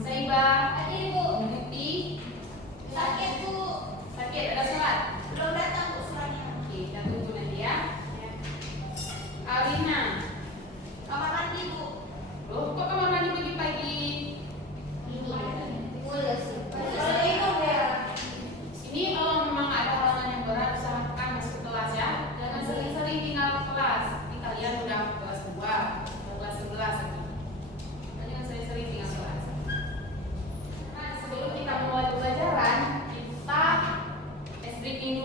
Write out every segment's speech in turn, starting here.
Saiba. Hadir Bu. Muti. Sakit Bu. Sakit, ada surat? Belum datang Bu suratnya. Oke, kita tunggu nanti ya. Alina. Kamar mandi Bu. Loh, kok kamar mandi pagi-pagi? Ini kalau memang ada halangan yang berat, usahakan masuk kelas ya. Jangan sering-sering tinggal kelas. Ini kalian udah kelas 2 atau kelas 11 lagi. Jangan sering-sering tinggal kelas. Nah, sebelum kita mulai pelajaran, kita es breaking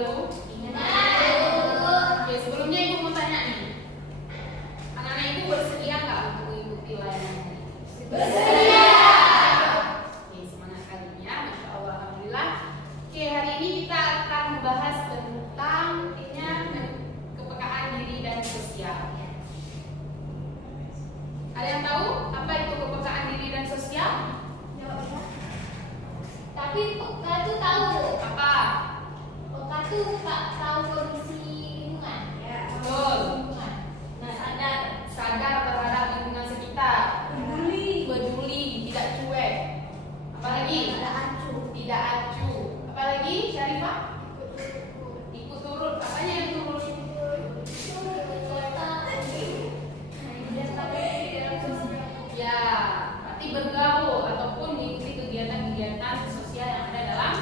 lalu? Oke, sebelumnya Ibu mau tanya nih. Anak-anak Ibu bersedia nggak untuk mengikuti layanan ini? Bersedia. Oke, semangat kalinya, Masya Allah, Alhamdulillah. Oke, hari ini kita akan membahas tentang kepekaan diri dan sosial. Ada yang tahu apa itu kepekaan diri dan sosial? Tapi peka tuh tahu. Apa? Peka tuh tahu kondisi lingkungan. Betul. Lingkungan. Nah, Sadar terhadap lingkungan sekitar. Peduli, tidak cuek. Apalagi? Tidak acuh. Apalagi, Syarifah? Ikut turut. Apanya yang turut? Ya, berarti bergaul ataupun mengikuti kegiatan-kegiatan sosial yang ada dalam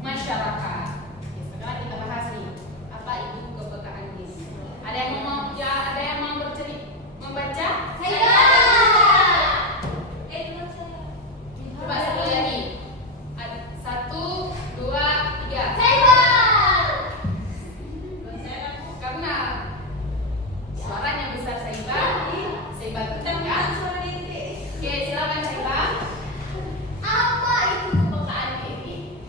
masyarakat. Oke, sekarang kita bahas nih, apa itu kepekaan diri. Ada yang mau membaca? Coba saya lihat nih. 1, 2, 3. Karena suaranya besar Saibah betul kan? Oke, silakan Saibah. Apa itu kepekaan diri?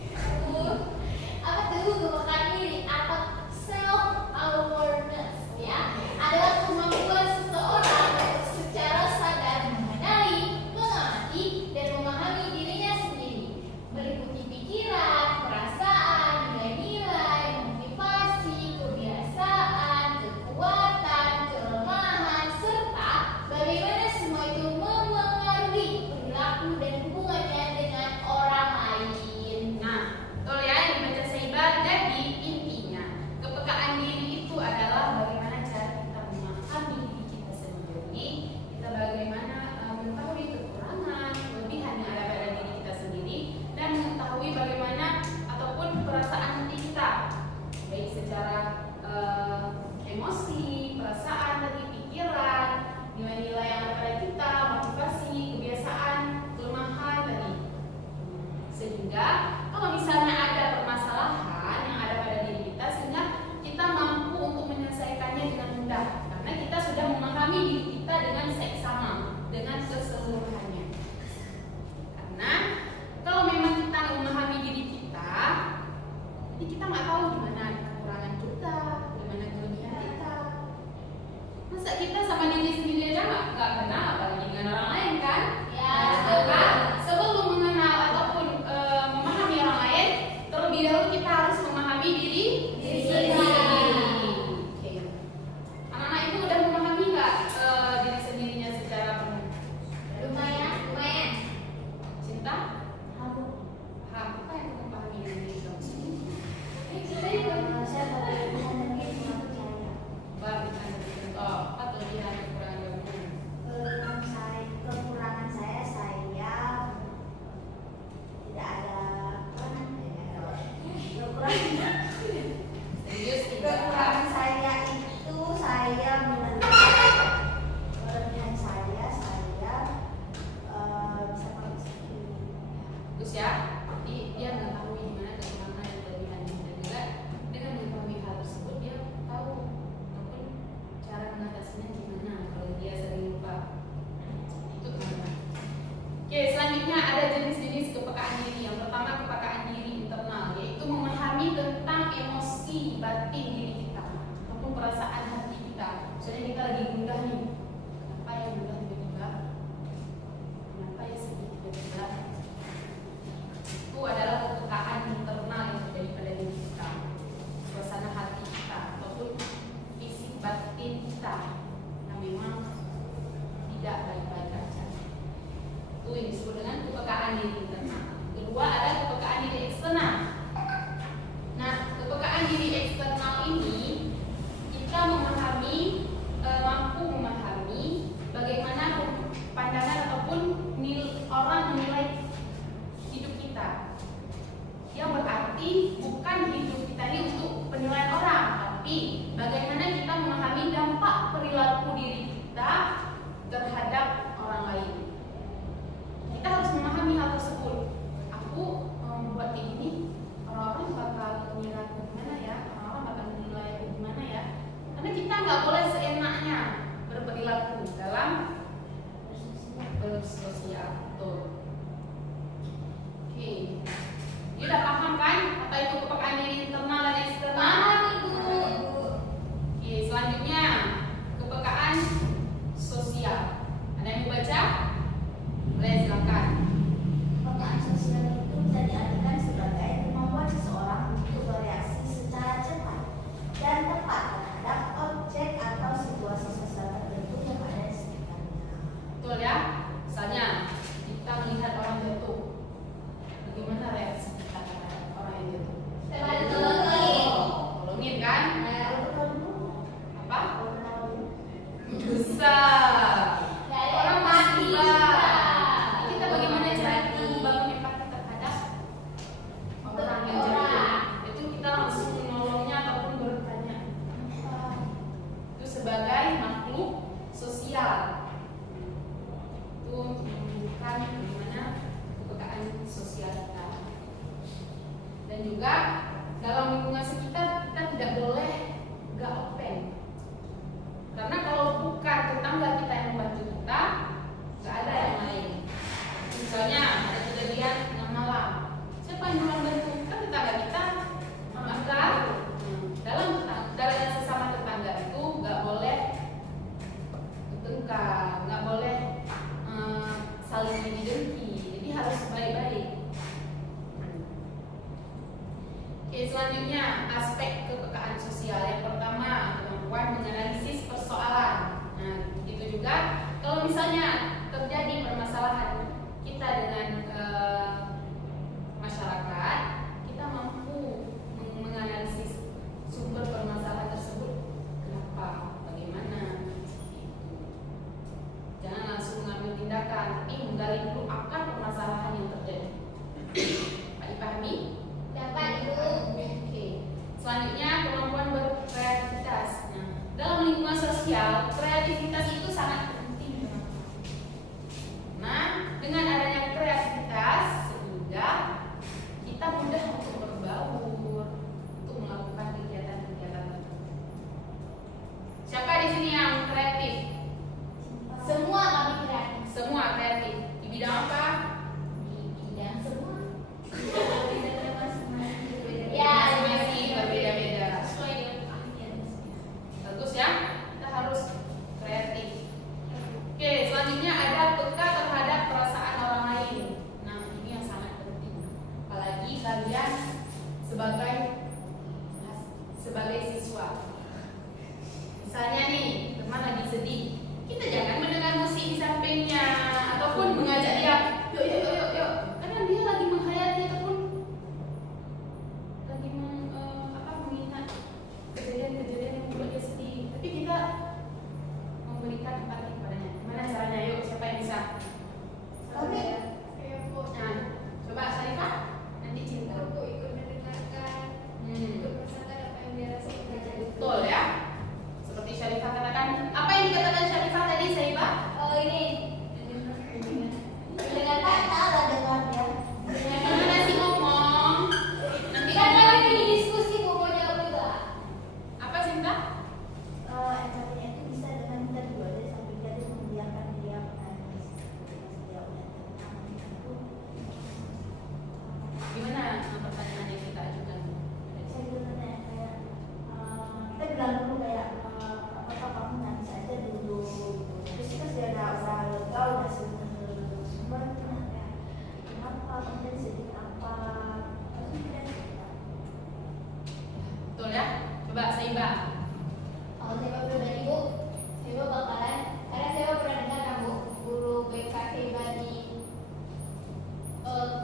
Apa itu kepekaan diri? Atau self awareness, ya? Adalah kemampuan seseorang secara sadar mengenali, mengamati, dan memahami dirinya sendiri, meliputi pikiran, perasaan, nilai-nilai, motivasi, kebiasaan, kekuatan, kelemahan, serta bagaimana semua itu memengaruhi perilaku dan hubungannya dengan orang lain. Nah, betul ya yang dibaca Saibah. Jadi intinya kepekaan diri itu adalah bagaimana cara kita memahami diri kita sendiri, kita bagaimana mengetahui kekurangan, kelebihan yang ada pada diri kita sendiri, dan mengetahui bagaimana ataupun perasaan hati kita, baik secara emosi, perasaan, tadi pikiran, nilai-nilai yang ada pada kita, motivasi, kebiasaan, kelemahan tadi. Sehingga kalau misalnya ada permasalahan yang ada pada diri kita, sehingga kita mampu untuk menyelesaikannya dengan mudah, karena kita sudah memahami diri kita dengan seksama, dengan keseluruhannya. Karena kalau memang kita nggak memahami diri kita, jadi kita nggak tahu di mana kekurangan kita, di mana kelebihan kita. Masa kita sama diri sendiri aja nggak kenal, apalagi dengan orang lain kan? Ya. Maka sebelum mengenal ataupun memahami orang lain, terlebih dahulu kita harus memahami diri sendiri. Oke. Anak-anak itu udah memahami nggak diri sendirinya secara penuh? Lumayan. Cinta? Paham. Apa yang kamu pahami diri kamu? Berikan contoh. Apa kelebihan kekurangan kamu? Kekurangan saya tidak ada Serius kekurangan tidak? saya itu saya menentukan kelebihan saya bisa konsisten. Terus ya, jadi dia mengetahui di mana kekurangan dan kelebihan, dan juga dengan mengetahui hal tersebut dia tahu ataupun cara mengatasinya gimana kalau dia sering lupa. Itu teman-teman. Oke, selanjutnya ada jenis-jenis kepekaan diri. Yang pertama kepekaan diri internal, yaitu memahami tentang emosi batin diri kita ataupun perasaan hati kita. Misalnya kita lagi gundah nih, kenapa ya gundah tiba-tiba? Kenapa ya sedih tiba-tiba? Itu adalah kepekaan internal yang terjadi pada diri kita, suasana hati kita ataupun fisik batin kita yang memang tidak baik-baik saja. Itu yang disebut dengan kepekaan diri internal. Kedua ada kepekaan diri eksternal. Nah, kepekaan diri eksternal ini kita mampu memahami bagaimana pandangan ataupun orang menilai hidup kita. Yang berarti bukan hidup kita ini untuk penilaian orang, tapi bagaimana kita memahami dampak perilaku diri kita terhadap orang lain. Kita harus memahami hal tersebut. Aku membuat kayak gini, orang-orang bakal mengira gimana ya? selanjutnya aspek kepekaan sosial. Yang pertama, kemampuan menganalisis persoalan. Nah, begitu juga kalau misalnya terjadi permasalahan kita dengan masyarakat, kita mampu menganalisis sumber permasalahan tersebut, kenapa, bagaimana. Jangan langsung mengambil tindakan, tapi menggali dulu akar permasalahan yang terjadi. Pak dipahami? Dapat Ibu. Oke. Selanjutnya kemampuan berkreativitas. Nah, dalam lingkungan sosial, kreativitas itu sangat penting. Nah, dengan adanya kreativitas sehingga kita mudah untuk berbaur, untuk melakukan kegiatan-kegiatan. Siapa di sini yang kreatif? Semua kami kreatif. Semua kreatif. Di bidang apa? Di bidang semua. Bidangnya masing-masing berbeda. Ya, masing-masing berbeda-beda. Sesuai dengan keahlian. Bagus ya, kita harus kreatif. Oke, selanjutnya ada peka terhadap perasaan orang lain. Nah, ini yang sangat penting. Apalagi kalian sebagai siswa. Misalnya nih, teman lagi sedih, kita jangan mendengar musik di sampingnya ataupun mengajak dia, yuk, karena dia lagi menghayati ataupun lagi mengingat kejadian-kejadian yang membuat dia sedih. Tapi kita memberikan empati kepadanya. Gimana caranya? Yuk, siapa yang bisa? Oke. Nah, coba Syarifah, nanti cinta. Ikut mendengarkan, ikut merasakan apa yang dia rasakan. Betul ya. Seperti Syarifah katakan, apa yang dikatakan Syarifah tadi, Saibah? Oh ini. Mendengarkan tak dengar ya. Gimana sih ngomong? Nanti Kan kan ini diskusi pokoknya enggak. apa cinta? Empatinya itu bisa dengan kita dua aja sampai dia tuh membiarkan dia menangis. Dia udah tenang itu. Gimana pertanyaan yang kita ajukan? Saya juga tanya kayak kita bilang dulu kayak apakah kamu nangis aja dulu gitu. Terus kita sudah udah lega udah sumber kayak kenapa kemudian sedih apa terus kemudian cerita. Betul ya? Coba Saibah. Kalau saya pribadi Bu, saya bakalan karena saya pernah dengar kan Bu, guru BK saya di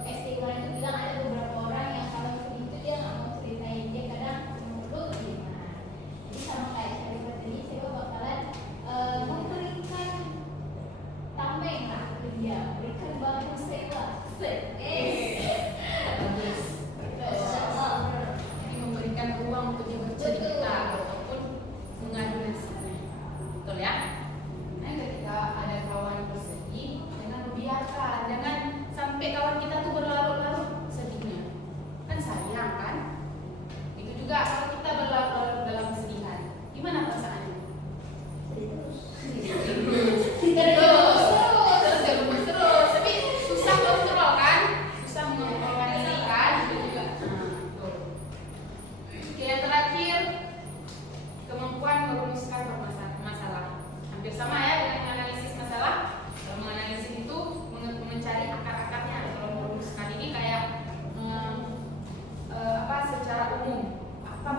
SD kemarin itu bilang ada beberapa orang yang kalau sedih itu dia nggak mau ceritain, dia kadang cemburu gimana. Jadi sama kayak saya tadi, saya bakalan memberikan tameng lah ke dia, berikan bangku sewa. Bagus. Ini memberikan ruang untuk dia bercerita ataupun mengadu nasibnya. Betul ya? Nah, ketika ada kawan bersedih, jangan membiarkan, jangan sampai kawan kita tuh berlarut-larut sedihnya. Kan sayang kan? Itu juga kalau kita berlarut-larut dalam kesedihan, gimana perasaannya? Terus, tapi susah kontrol kan? Susah mengontrolkan diri kan? Itu juga. Tuh. Oke, yang terakhir, kemampuan merumuskan masalah. Hampir sama ya dengan menganalisis masalah. Kalau menganalisis itu mencari akar-akarnya. Kalau merumuskan ini kayak secara umum apa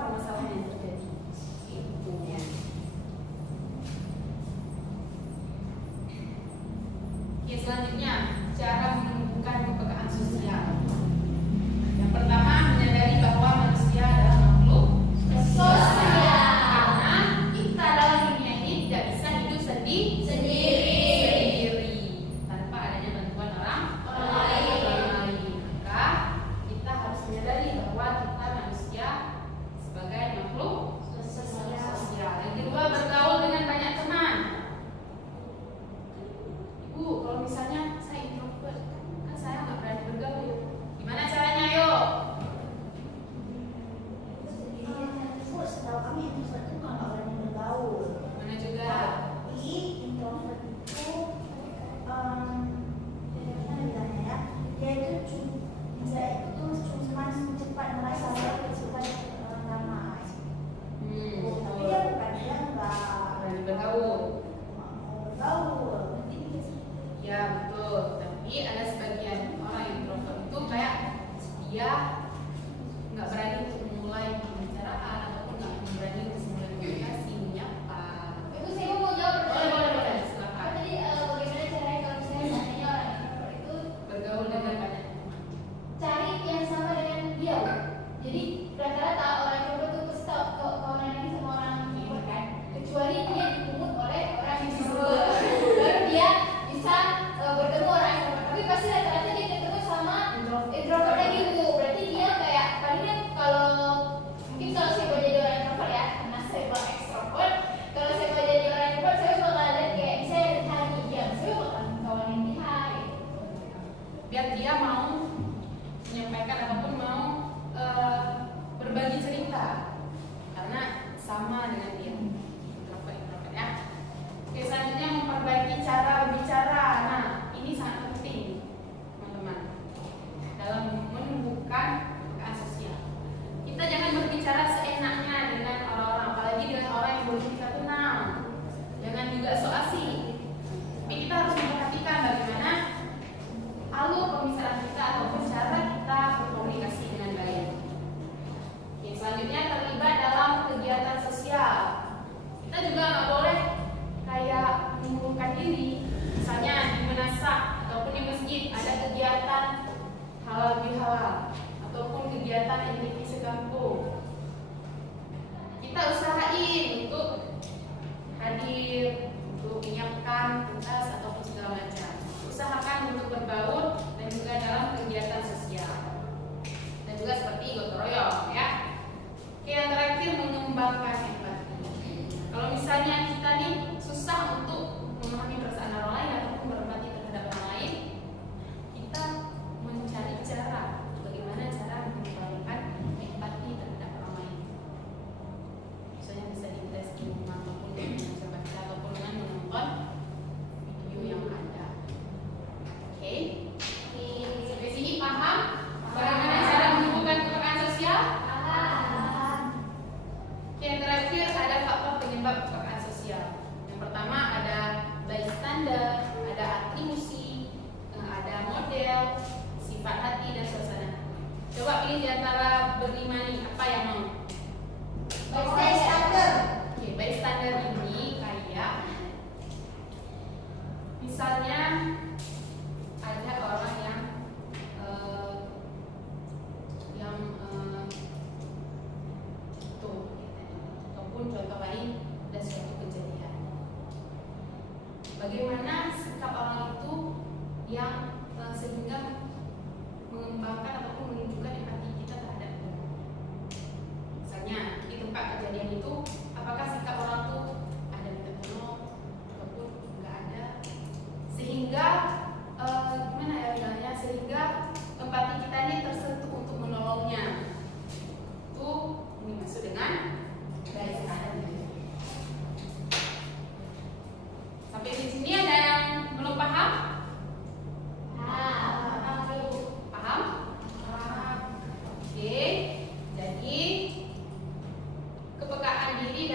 halal ataupun kegiatan MTQ sekampung. Kita usahain untuk hadir, untuk menyiapkan pentas ataupun segala macam. Usahakan untuk berbaur dan juga dalam kegiatan sosial. Dan juga seperti gotong royong ya. Oke, yang terakhir mengembangkan empati. Kalau misalnya kita nih susah untuk memahami perasaan orang lain ataupun berempati terhadap orang lain, kita mencari cara bagaimana cara mengembangkan empati terhadap orang lain. Misalnya bisa dites di rumah ataupun dengan membaca ataupun dengan menonton video yang ada. Oke, sampai sini paham? Bagaimana cara menumbuhkan kepekaan sosial? Yang terakhir ada faktor penyebab kepekaan sosial. Yang pertama ada bystander, ada atribusi, ada model, sifat hati dan suasana. Coba pilih di antara berlima nih, apa yang mau? Bystander. Oke, bystander ini kayak misalnya ada orang yang tuh ataupun contoh lain ada suatu kejadian. Bagaimana sikap orang itu yang sehingga mengembangkan ataupun menunjukkan empati kita terhadap dia. Misalnya di tempat kejadian itu, apakah sikap orang itu ada minta tolong ataupun nggak ada, sehingga gimana ya bilangnya, sehingga empati kita ini tersentuh untuk menolongnya. Itu dimaksud dengan bystander. Sampai di sini ada yang belum paham? Paham? Oke. Jadi kepekaan diri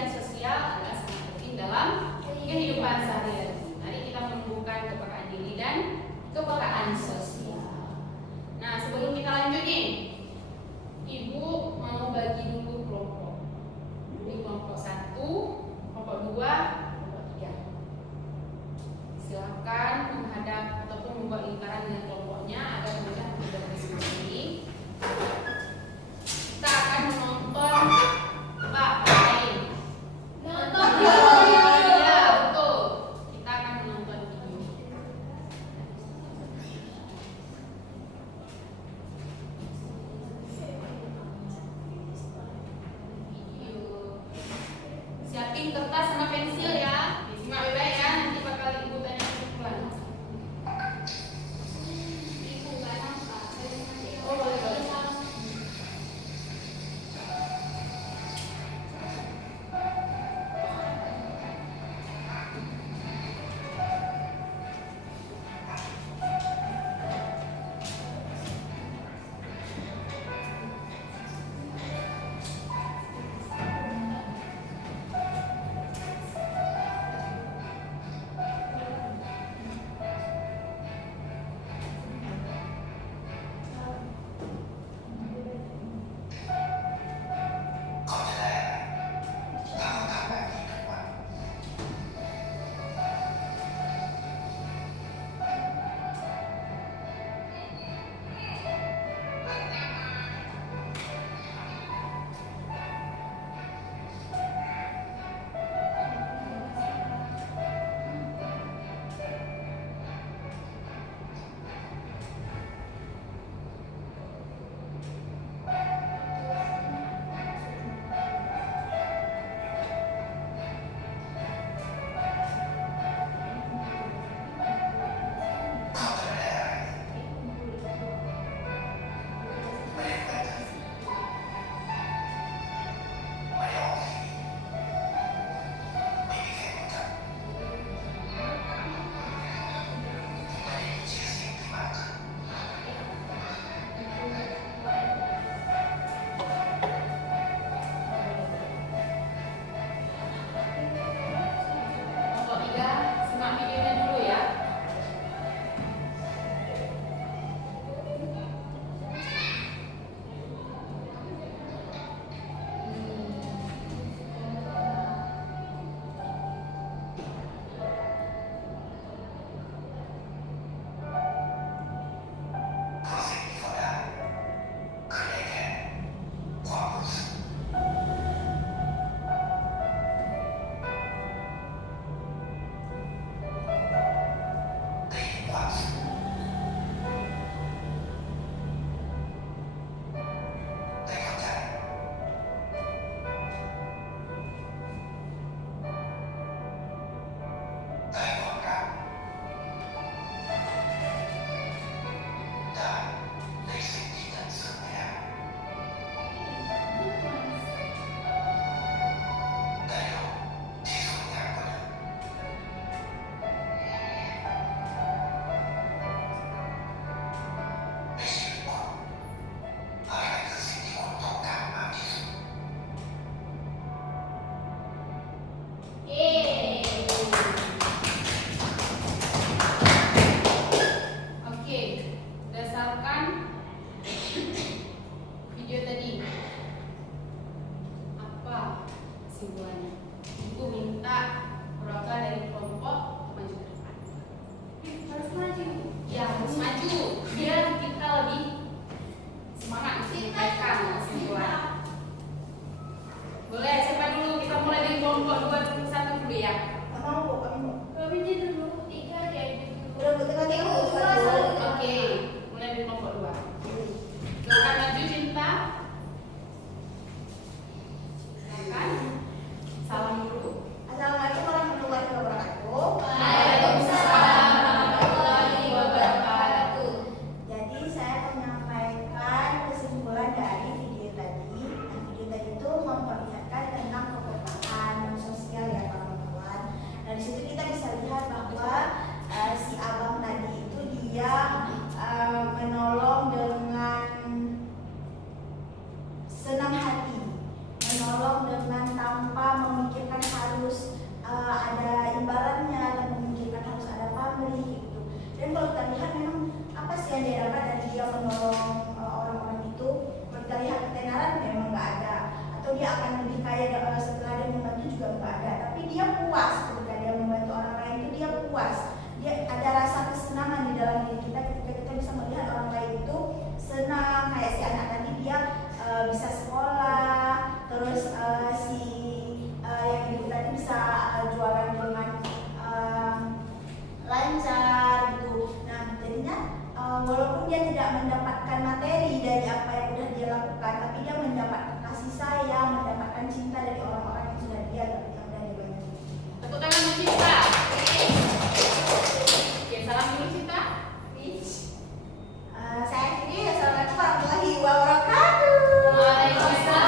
kesimpulannya. Ibu minta perwakilan dari kelompok maju ke depan. Harus maju. Ya, harus maju. Biar kita lebih semangat menyampaikan kesimpulan. Boleh, siapa dulu? Kita mulai dari kelompok 2 1 dulu ya. Mau kok kami mau. Kami dulu, tiga dia dulu. Udah betul dulu. Oke, mulai dari kelompok 2. Silakan maju Cinta. Silakan. Salam dulu. Assalamualaikum warahmatullahi wabarakatuh. Waalaikumsalam warahmatullahi wabarakatuh. Jadi saya akan menyampaikan kesimpulan dari video tadi. Nah, video tadi itu memperlihatkan tentang kekompakan sosial ya kawan-kawan. Nah, di situ kita bisa lihat bahwa si abang tadi itu dia menolong dengan senang hati, menolong dengan tanpa memikirkan harus ada imbalannya dan memikirkan harus ada pamrih gitu. Dan kalau kita lihat memang apa sih yang dia dapat dari dia menolong orang-orang itu? Kalau kita lihat ketenaran memang nggak ada, atau dia akan lebih kaya setelah dia membantu juga nggak ada. Tapi dia puas ketika dia membantu orang lain itu dia puas. Dia ada rasa kesenangan di dalam diri kita ketika kita bisa melihat orang lain itu senang, kayak si anak tadi dia bisa sekolah, terus si yang ibu tadi bisa jualan dengan lancar gitu. Nah jadinya walaupun dia tidak mendapatkan materi dari apa yang sudah dia lakukan, tapi dia mendapatkan kasih sayang, mendapatkan cinta dari orang-orang yang sudah dia banyak. Tepuk tangan untuk Cinta. Oke, salam dulu Cinta. Saya sendiri assalamualaikum warahmatullahi wabarakatuh. Waalaikumsalam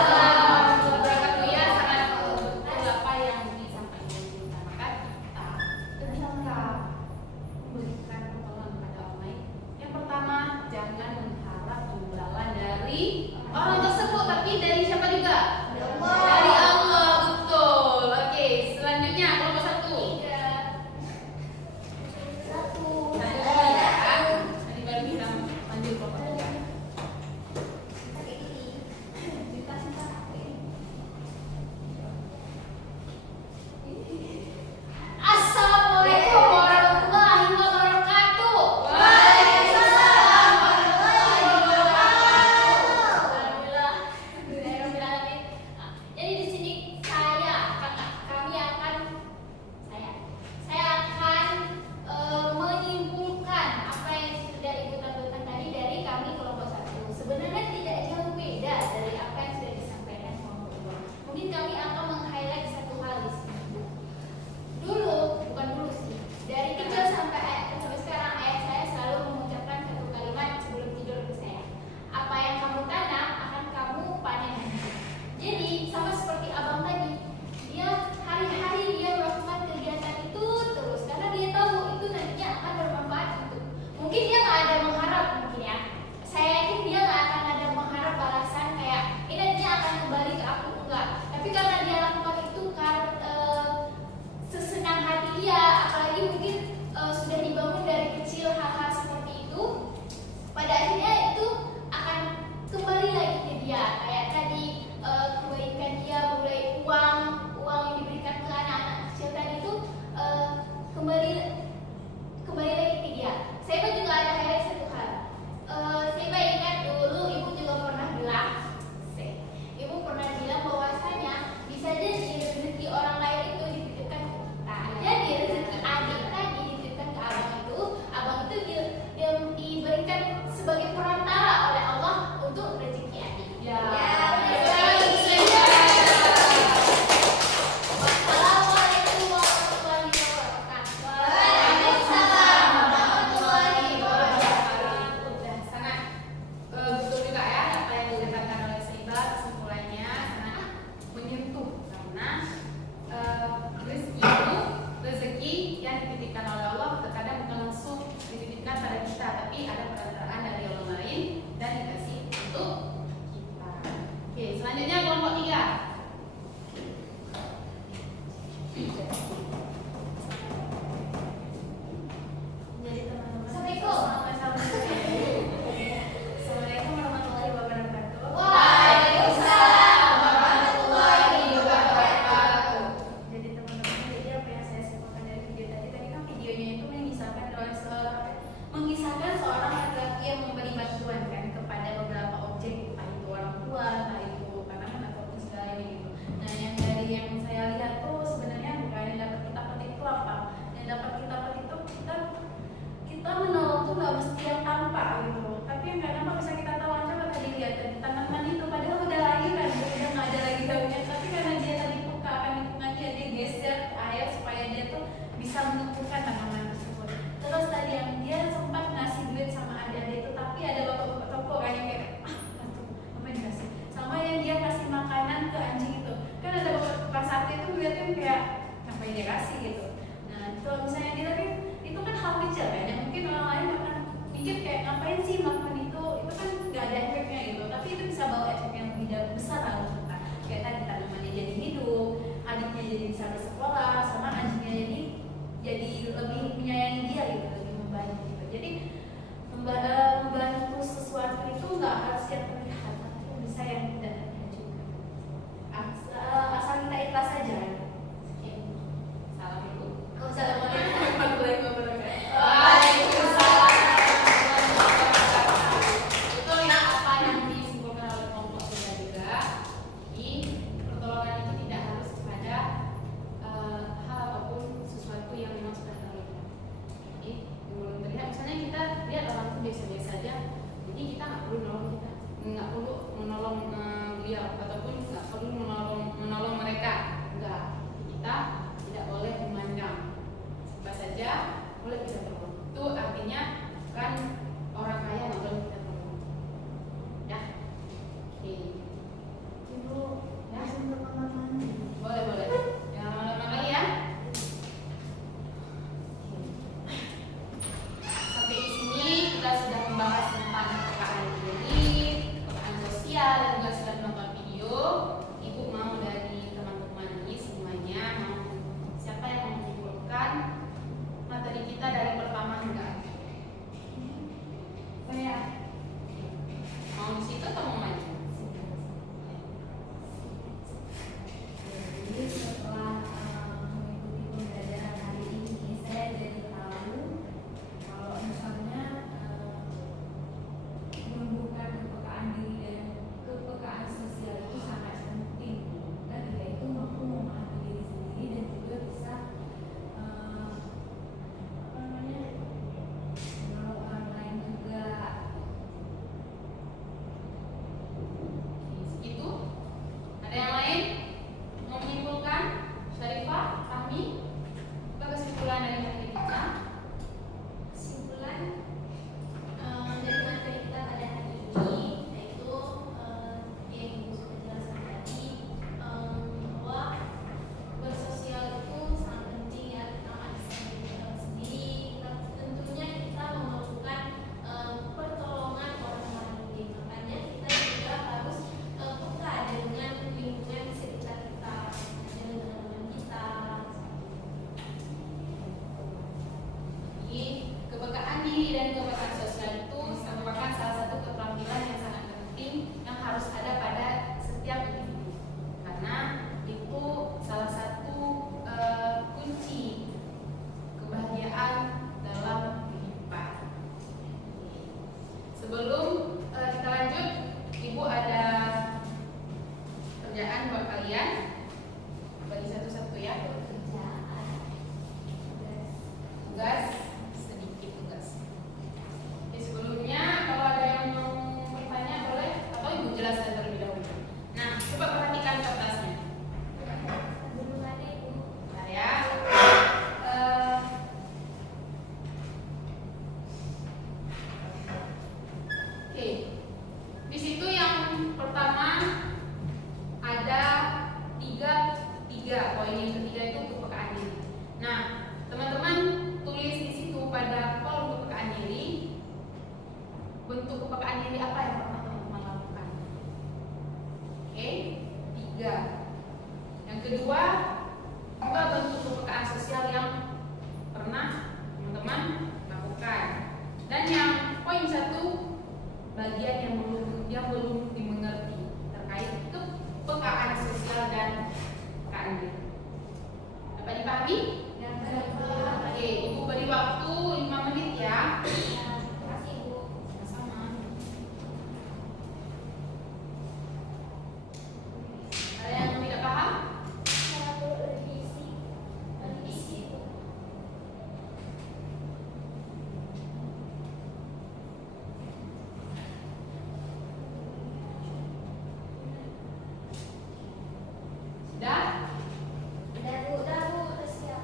generasi gitu. Nah kalau misalnya kita kan itu kan hal kecil kan yang mungkin orang lain akan mikir kayak ngapain sih melakukan itu kan nggak ada efeknya gitu, tapi itu bisa bawa efek yang tidak besar lah untuk kita. Kayak tadi tanamannya jadi hidup, adiknya jadi bisa bersekolah, sama anjingnya jadi lebih menyayangi dia gitu, lebih membantu gitu. Jadi membantu sesuatu itu nggak harus yang terlihat, tapi bisa yang tidak terlihat juga. Asal kita ikhlas saja. Oke. Salam dulu. Assalamualaikum warahmatullahi wabarakatuh. Waalaikumsalam warahmatullahi wabarakatuh. Betul ya apa yang disimpulkan oleh kelompok kita juga. Di pertolongan itu tidak harus kepada hal ataupun sesuatu yang memang sudah terlihat. Jadi belum terlihat. Misalnya kita lihat orang itu biasa-biasa aja, jadi kita nggak perlu menolong beliau ataupun nggak perlu menolong mereka. Enggak. Kita tidak boleh memandang. Siapa saja boleh kita tolong. Itu artinya kan orang kaya nggak boleh kita tolong. Ya. Oke. Ibu, Ya. langsung ke kamar mandi. Boleh. Jangan lama-lama lagi ya. Sampai di sini kita sudah membahas tentang kepekaan diri, kepekaan sosial, dan juga sudah menonton video. Ibu mau dari teman-teman ini semuanya siapa yang mau menyimpulkan materi kita dari pertama hingga akhir? Saya Mau di situ atau mau maju? jadi setelah mengikuti pembelajaran hari ini, saya jadi tahu kalau misalnya menumbuhkan kepekaan diri dan kepekaan sosial itu sangat penting, dan kita itu mampu memahami diri sendiri dan juga bisa menolong orang lain juga. Segitu. Ada yang lain mau menyimpulkan? Syarifah, Fahmi, apa kesimpulan dari materi kita? Kesimpulan dari materi kita pada hari ini yaitu yang Ibu sudah jelaskan tadi, bahwa bersosial itu sangat penting ya, terutama di kita sendiri. Tentunya kita memerlukan pertolongan orang lain, makanya kita juga harus peka dengan lingkungan sekitar kita, dengan teman-teman kita. Jadi, kepekaan diri dan kepekaan sosial itu merupakan salah satu keterampilan yang sangat penting yang harus ada pada setiap individu, karena itu salah satu kunci kebahagiaan dalam kehidupan. Sebelum kita lanjut, Ibu ada kerjaan buat kalian, bagi satu-satu ya. Tugas sedikit tugas. Oke, sebelumnya kalau ada yang mau bertanya boleh, atau Ibu jelaskan terlebih dahulu. Nah, coba perhatikan kertasnya. Dulu tadi Ibu. Bentar ya. Oke, di situ yang pertama ada tiga poin. Yang ketiga itu kepekaan diri. Nah, teman-teman tulis di situ pada kolom kepekaan diri, bentuk kepekaan diri apa yang pernah teman-teman lakukan. Oke, 3. Yang kedua, juga bentuk kepekaan sosial yang pernah teman-teman lakukan. Dan yang poin 1, bagian yang belum dimengerti terkait kepekaan sosial dan kepekaan diri. Dapat dipahami? Yang kedua, Oke, Ibu beri waktu 5 menit ya. terima kasih Ibu. Sama-sama. Ada yang tidak paham? Saya perlu revisi Ibu. Sudah? Udah Bu, udah siap.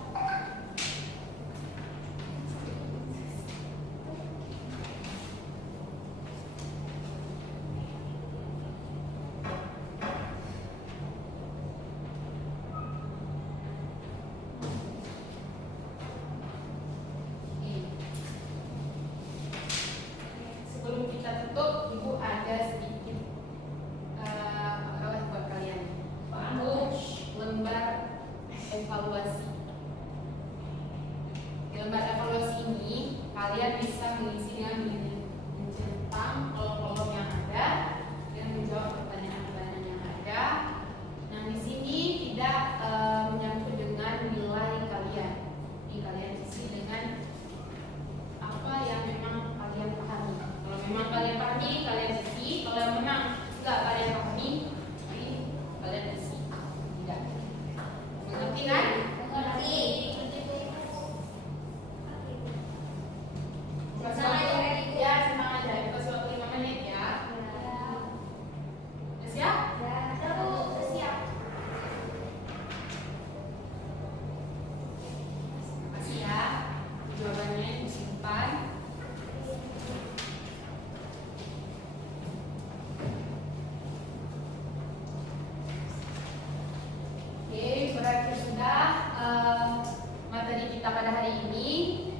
kita pada hari ini.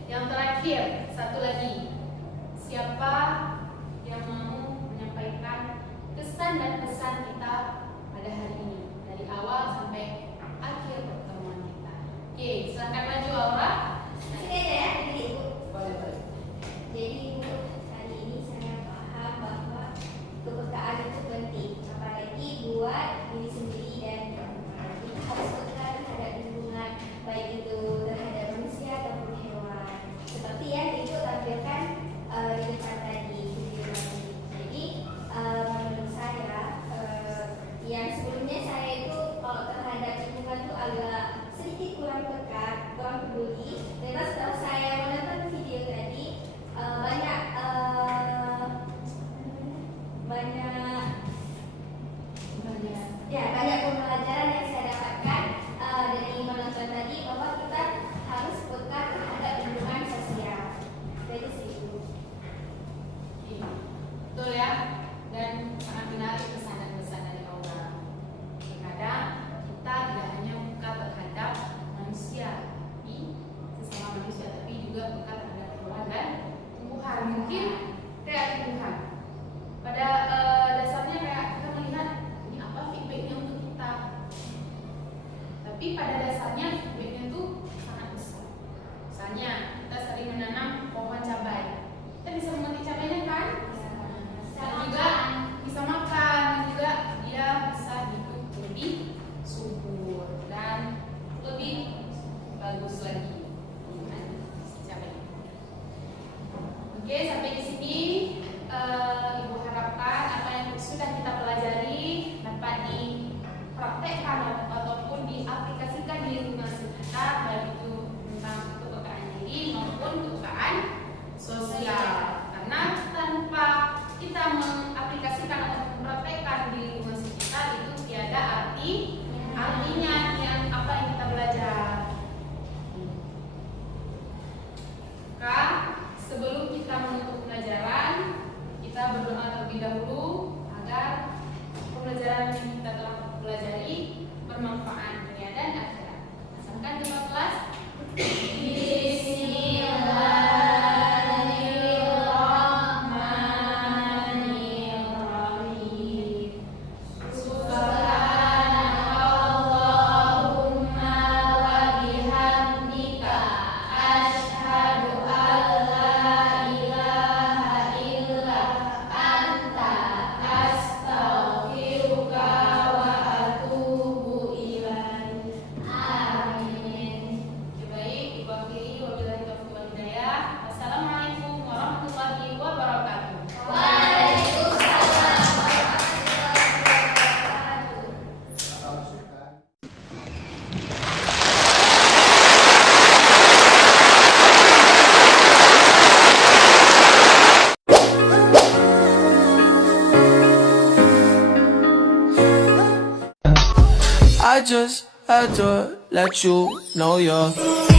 Yang terakhir, satu lagi. Siapa yang mau menyampaikan kesan dan pesan kita pada hari ini dari awal sampai akhir pertemuan kita? Oke, silakan maju Aura. Oke ya, jadi Ibu. Boleh. Jadi Ibu, hari ini saya paham bahwa kepekaan itu penting, apalagi buat diri sendiri dan kita harus peka terhadap lingkungan, baik itu terhadap manusia ataupun hewan. Seperti yang Ibu tampilkan di depan tadi video tadi. Jadi menurut saya yang sebelumnya saya itu kalau terhadap lingkungan itu agak sedikit kurang peka, kurang peduli. Ternyata setelah saya menonton video tadi banyak pembelajaran yang saya dapatkan dari menonton tadi, bahwa kita harus peka terhadap lingkungan sosial. Jadi sih itu. Oke, betul ya. Dan sangat menarik pesan dan pesan dari Aura. Terkadang kita tidak hanya peka terhadap manusia, sesama manusia, tapi juga peka terhadap hewan dan tumbuhan. Mungkin kayak tumbuhan. Pada dasarnya kayak kita melihat ini apa feedbacknya untuk kita. Tapi pada dasarnya feedbacknya itu sangat besar. Misalnya kita sering menanam pohon cabai, kita bisa memetik cabainya kan? Dan juga bisa makan, dan juga dia bisa hidup lebih subur dan lebih bagus lagi dengan si cabai. Oke, sampai di sini Ibu harapkan apa yang sudah kita pelajari dapat dipraktekkan ataupun diaplikasikan di lingkungan sekitar, baik itu tentang kepekaan diri maupun kepekaan sosial. Karena tanpa kita mengaplikasikan atau mempraktekkan di lingkungan sekitar, itu tiada artinya yang apa yang kita belajar. Maka sebelum kita menutup pelajaran, kita berdoa terlebih dahulu agar pembelajaran yang kita telah pelajari bermanfaat dunia dan akhirat. Sampai jumpa kelas. Wassalamualaikum warahmatullahi wabarakatuh. I just had to let you know you're